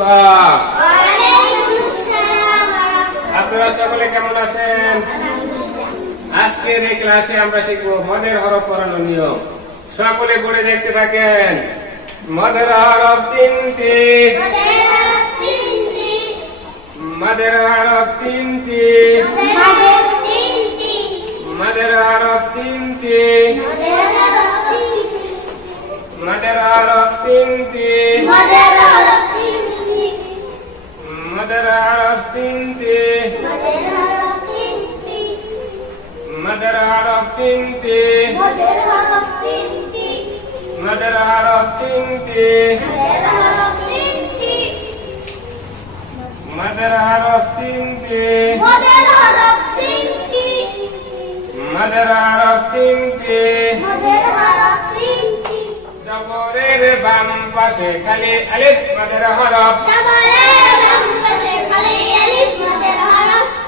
রাহমাতুল্লাহ। আপনারা সকলে কেমন আছেন? আজকের এই ক্লাসে আমরা শিখব মদের হরফ পড়ানোর নিয়ম। সকলে পড়ে দেখতে থাকেন। মদের হরফ তিনটি, মদের হরফ তিনটি, মদের হরফ তিনটি, মদের হরফ তিনটি, মদের হরফ তিনটি, মদের হরফ তিনটি, মদের হরফ তিনটি, মদের হরফ তিনটি, মদের হরফ তিনটি। জবরের বাম পাশে খালি আলিফ মদের হরফ,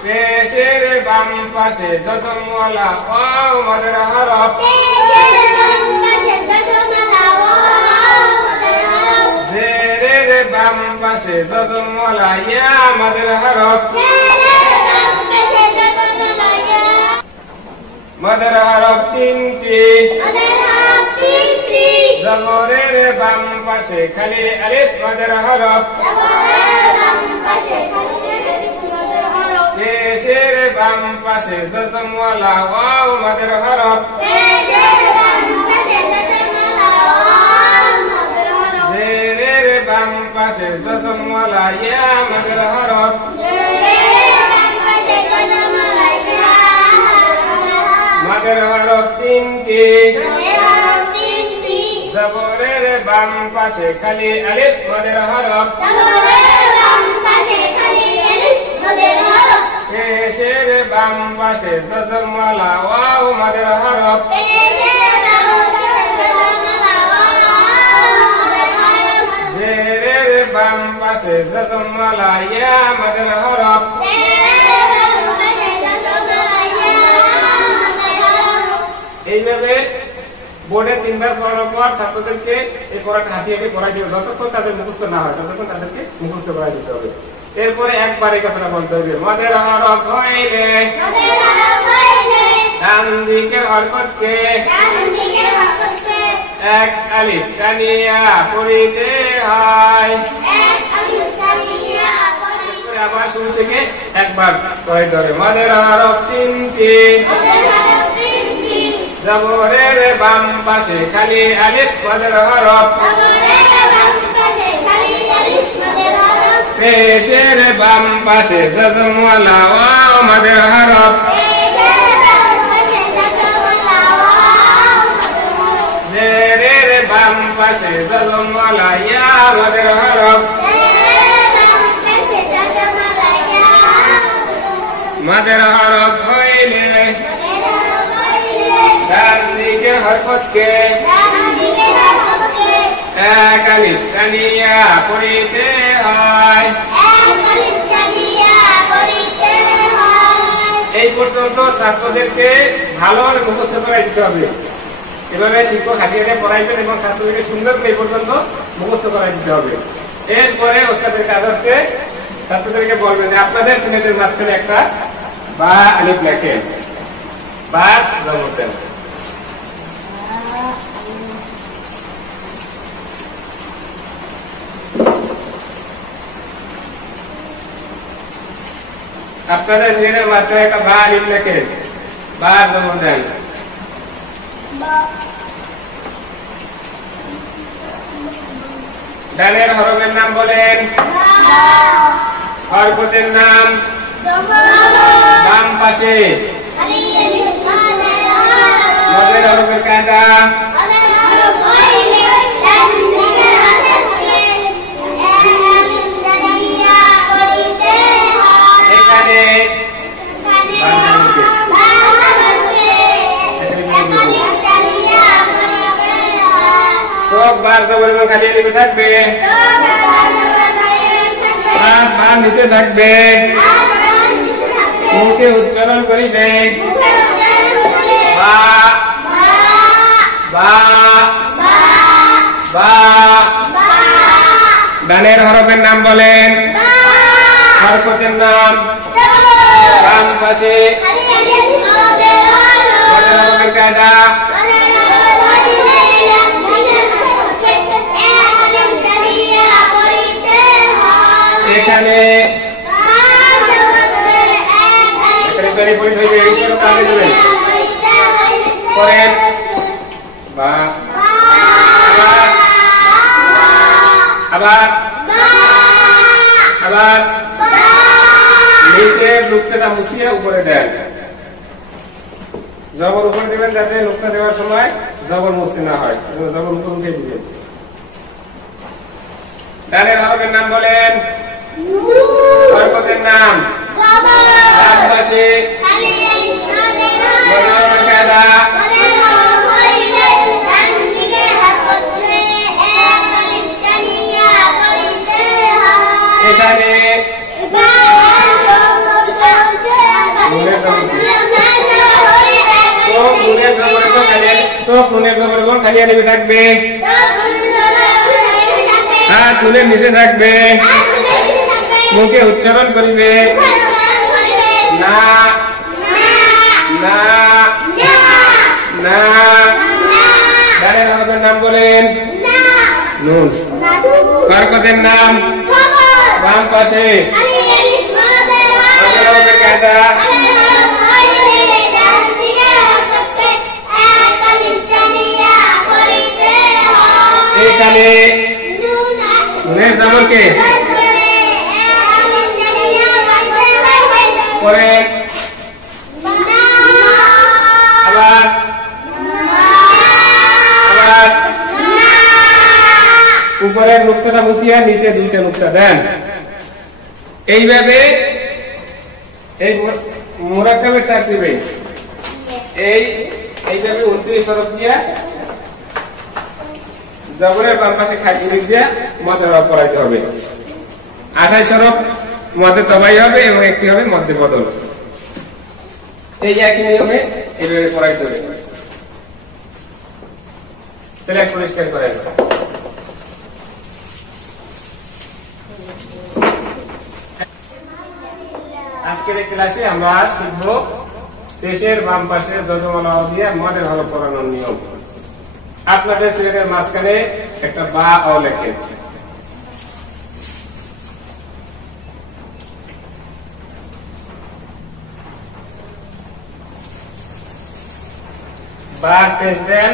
পেশের বাম পাশে জজমওয়ালা ওয়াও মদের হরফ, জেরের বাম পাশে জজমওয়ালা ইয়া মদের হরফ, মদের হরফ তিনটি। জবরের বাম পাশে খালি আলিফ মদের হরফ, পেশের বাম পাশে জজমওয়ালা ওয়াও মদের হরফ, জেরের বাম পাশে জজমওয়ালা ইয়া মদের হরফ। মদের হরফ তিনটি। জবরের বাম পাশে খালি আলিফ মদের হরফ, পেশের বাম পাশে জজমওয়ালা ওয়াও মদের হরফ, জেরের বাম পাশে জজমওয়ালা ইয়া মদের হরফ। এইভাবে বোর্ডে তিনবার পড়ানোর পর ছাত্রদেরকে এই পড়াটা হাতিয়ে পড়াই দিতে হবে। যতক্ষণ তাদের মুখস্থ না হয় ততক্ষণ তাদেরকে মুখস্থ করাই দিতে হবে। এরপরে একবার এই কথাটা বলতে হবে, মদের হরফ হইলে ডান দিকের হরকতকে এক আলিফ টানিয়া পড়িতে হয়। এরপরে আবার শুরু থেকে একবার পড়াইতে হবে। মদের হরফ তিনটি। জবরের বাম পাশে খালি আলিফ মদের হরফ, পেশের বাম পাশে জজমওয়ালা ওয়াও মদের হরফ, জেরের বাম পাশে জজমওয়ালা ইয়া মদের হরফ, মদের হরফ হইলে ডান দিকে হরকতকে এক আলিফ টানিয়া পড়িতে হয়। এই পর্যন্ত ছাত্রদেরকে ভালো মুখস্থ করাই দিতে হবে। এভাবে শিক্ষক হাতিয়ে পড়াইবেন এবং ছাত্রদেরকে সুন্দর করে এই পর্যন্ত মুখস্থ করাই দিতে হবে। এরপরে ওস্তাদের কাজ হচ্ছে ছাত্রদেরকে বলবেন যে আপনাদের শ্রেণীদের মাঝখানে একটা বা আলিফ লেখেন, বা জবর দেন। আপনাদের শ্রেণীর মাঝখানে একটা বা আলিফ লেখেন, বা জবর দেন। ডানের হরফের নাম বলেন, হরকতের নাম বাম পাশে, মদের হরফের কায়দা এখানে চোখ বার জবর খালি লিখে থাকবে, হাত নিচে থাকবে, মুখে উচ্চারণ করিবে বা বা বা ডানের হরফের নাম বলেন। হরকতের নাম। বাম পাশে মদের হরফের কায়দা। এখানে করেন বা আবার আবার নিচে লুকটা মুছিয়ে উপরে দেন। জবর উপরে দিবেন যাতে লুকটা দেওয়ার সময় জবর মুছতে না হয়, জবর উপর উঠে দিবেন। ডানের হরফের নাম বলেন। হরকতের নাম। বাম পাশে মদের হরফের কায়দা। এখানে খালি আলিফ থাকবে, হাত নুনের নিচে থাকবে, মুখে উচ্চারণ করিবে না না না। ডানের হরফের নাম বলেন। নুন। হরকতের নাম। বাম পাশে মদের হরফের কায়দা। এখানে নুনের জবরকে পরে আবার আবার উপরের নুক্তাটা মুছিয়া নিচে দুইটা নুক্তা দেন। এইভাবে এই মুরাক্কাবের তারতিবে এইভাবে 29 হরফ দিয়া জবরের বাম পাশে খাঁটি দিয়ে মদের হরফ পড়াইতে হবে। 28 হরফ মধ্যে তবাই হবে এবং একটি হবে মধ্যে বদল। এই একই নিয়মে এইভাবে পড়াইতে হবে। সিলেক্ট পরিষ্কার করাই। আজকের এই ক্লাসে আমরা শিখব পেশের বাম পাশে যজমালা দিয়ে মদের হরফ পড়ানোর নিয়ম। আপনাদের সিলেটের মাঝখানে একটা বা অ লেখেন। বা পেশ দেন,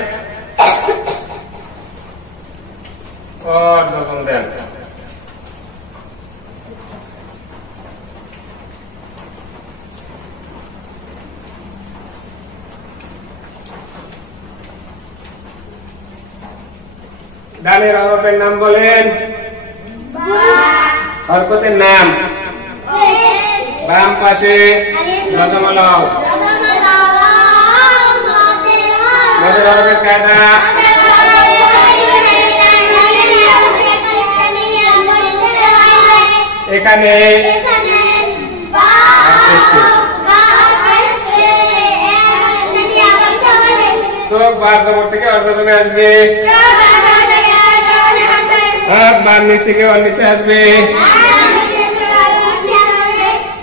যজন দেন। ডানের হরফের নাম বলেন। হরকতের নাম। বাম পাশে যজমালা। মদের হরফের কায়দা। এখানে চোখ বার জবর থেকে অর্ধজমে আসবে, হাত বার নিচ থেকে ওর নিচে আসবে,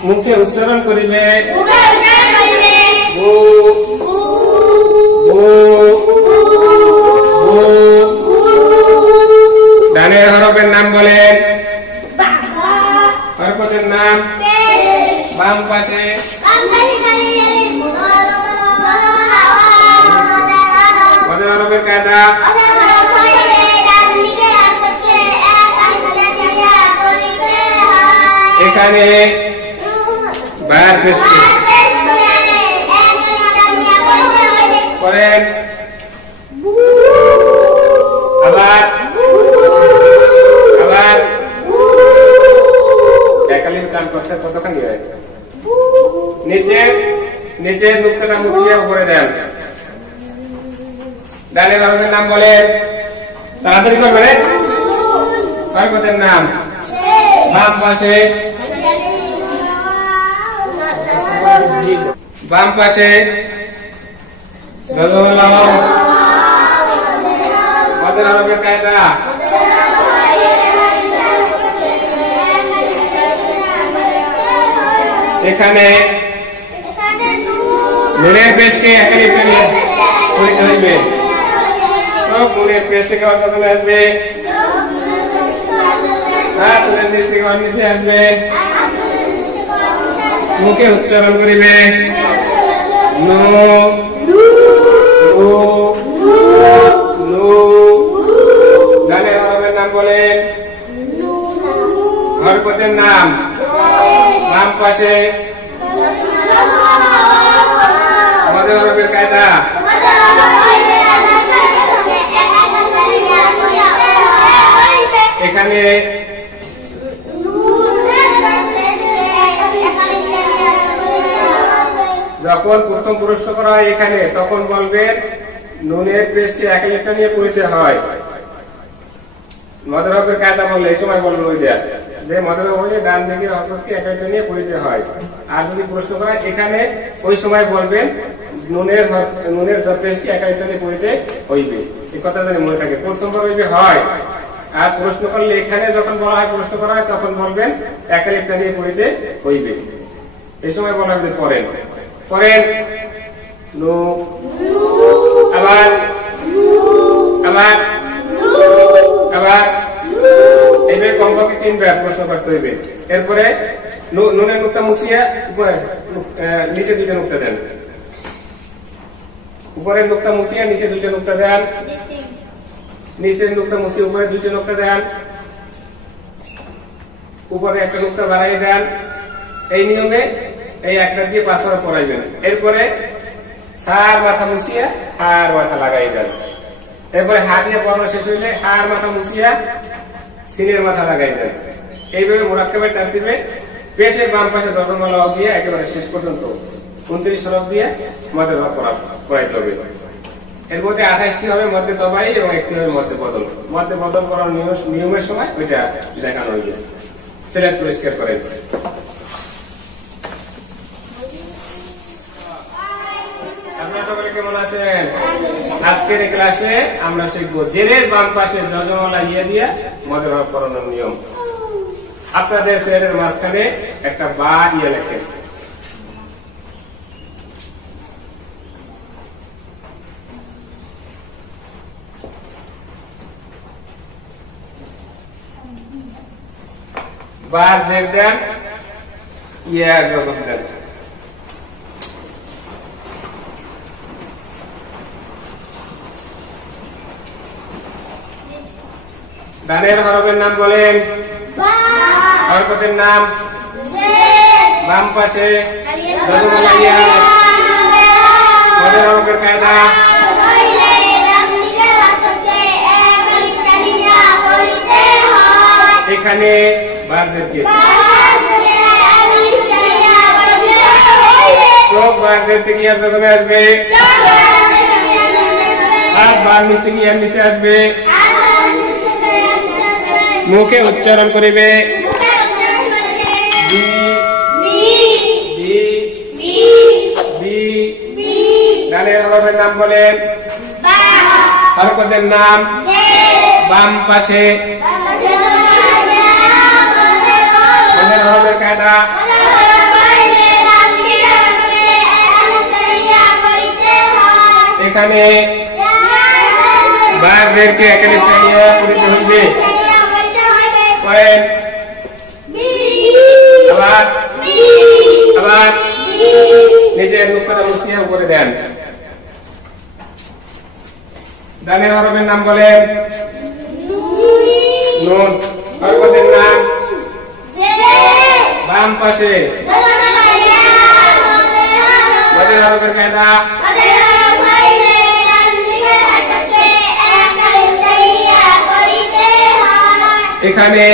মুখে উচ্চারণ করিবে বু বু বু। ডানের হরফের নাম বলেন। হরকতের নাম। বাম পাশে মদের হরফের কায়দা। এখানে বার পেশ করেন আবার আবার একালিম টান করতে কতখানি হয়। নিচে নিচে নুক্তাটা মুছিয়ে উপরে দেন। ডানের হরফের নাম বলেন। তাড়াতাড়ি করবেন। হরকতের নাম। বাম পাশে বাম পাশে মদের হরফের কায়দা। এখানে নুনের পেস্টকে একালিপ্ত নিয়ে পড়িতে হইবে। নুনের পেস্ট থেকে প্রথমে আসবে, নুনের নিচ থেকে নিচে আসবে, মুখে উচ্চারণ করিবে নু নু নু। গানের হরফের নাম বলেন। হরকতের নাম বাম পাশে মদের হরফের কায়দা। এখানে যখন প্রথম প্রশ্ন করা হয় এখানে, তখন বলবেন নুনের পেস্টকে একালিপ্ত নিয়ে পড়িতে হয়। মদের হরফের কায়দা বললে এই সময় বলবেন ওইটা যে মদের হরফে ডান দিকের হরফকে একালিপ্ত নিয়ে পড়িতে হয়। আর যদি প্রশ্ন করা হয় এখানে, ওই সময় বলবেন নুনের পেস্টকে একালিপ্ত নিয়ে পড়িতে হইবে। এই কথা জানি মনে থাকে। প্রথম বলবে হয়, আর প্রশ্ন করলে এখানে যখন বলা হয় প্রশ্ন করা হয় তখন বলবেন একালিপ্ত নিয়ে পড়িতে হইবে। এই সময় বলা হবে পড়েন পড়েন নু, আবার আবার আবার এইভাবে কমপক্ষে 3 বার প্রশ্ন করতে হইবে। এরপরে নুনের নুক্তা মুছিয়া উপরে নিচে 2টা নুক্তা দেন, উপরের নুক্তা মুছিয়া নিচে 2টা নুক্তা দেন, নিচের নুক্তা মুছিয়ে উপরে 2টা নুক্তা দেন, উপরে একটা নুক্তা বাড়াই দেন। এই নিয়মে এই একটা দিয়ে 5 বার পড়াইবেন। এরপরে সার মাথা মুছিয়া আর মাথা লাগাই দেন। এরপরে হাত দিয়ে পড়া শেষ হইলে আর মাথা মুছিয়া সিনের মাথা লাগাই দেন। এইভাবে মুরাক্কাবের তারতিবে পেশের বাম পাশে দশমলা দিয়ে একেবারে শেষ পর্যন্ত 29 হরফ দিয়ে মধ্যে পড়াইতে হবে। এর মধ্যে 28টি হবে মধ্যে দবাই এবং 1টি হবে মধ্যে বদল। মধ্যে বদল করার নিয়মের সময় ওইটা দেখানো হইবে। সিলেট পরিষ্কার করেন। আপনারা সকলে কেমন আছেন? আজকের এই ক্লাসে আমরা শিখবো জেরের বাম পাশে যজমলা ইয়ে দিয়া মদের হরফ পড়ানোর নিয়ম। আপনাদের সিলেটের মাঝখানে একটা বা ইয়ে লেখেন। বা জের দেন, ইয়া যজম দেন। ডানের হরফের নাম বলেন। হরকতের নাম বাম পাশে যজমলা ইয়া, মদের হরফের কায়দা। এখানে চোখ বারদের থেকে ইয়ার প্রথমে আসবে, হাত বার নিচ থেকে ইয়ার নিচে আসবে, মুখে উচ্চারণ করিবে ডানের হরফের নাম বলেন। হরকতের নাম বাম পাশে মদের হরফের কায়দা। এখানে বারদেরকে একালিপ্ত নিয়ে পড়িতে হইবে। আবার আবার নিজের নুক্তা মুছিয়ে উপরে দেন। ডানের হরফের নাম বলেন নুন। হরকতের নাম বাম পাশে মদের হরফের কায়দা। এখানে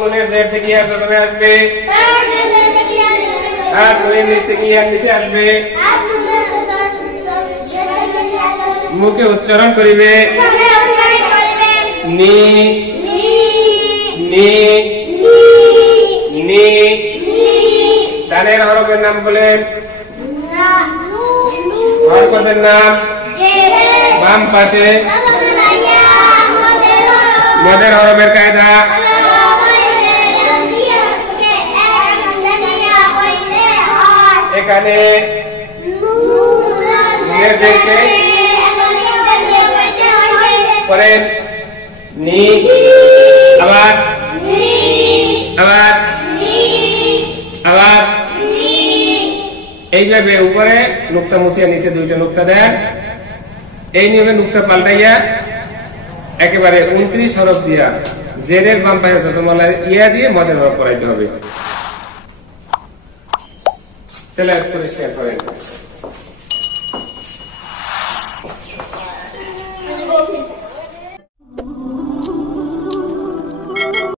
নুনের জের থেকে ইয়ার প্রথমে আসবে, আর নুনের নিচ থেকে ইয়ার নিচে আসবে, মুখে উচ্চারণ করিবে নি নি নি। ডানের হরফের নাম বলেন। হরকতের নাম বাম পাশে মদের হরফের কায়দা এখানে করেন নি আবার আবার আবার এইভাবে উপরে নুক্তা মুছিয়া নিচে দুইটা নুক্তা দেন। এই নিয়মে নুক্তা পাল্টাইয়া একেবারে 29 হরফ দিয়া জেরের বাম পাশে যত মলা ইয়া দিয়ে মদের হরফ পড়াইতে হবে। সেলেক্ট করে শেয়ার করেন।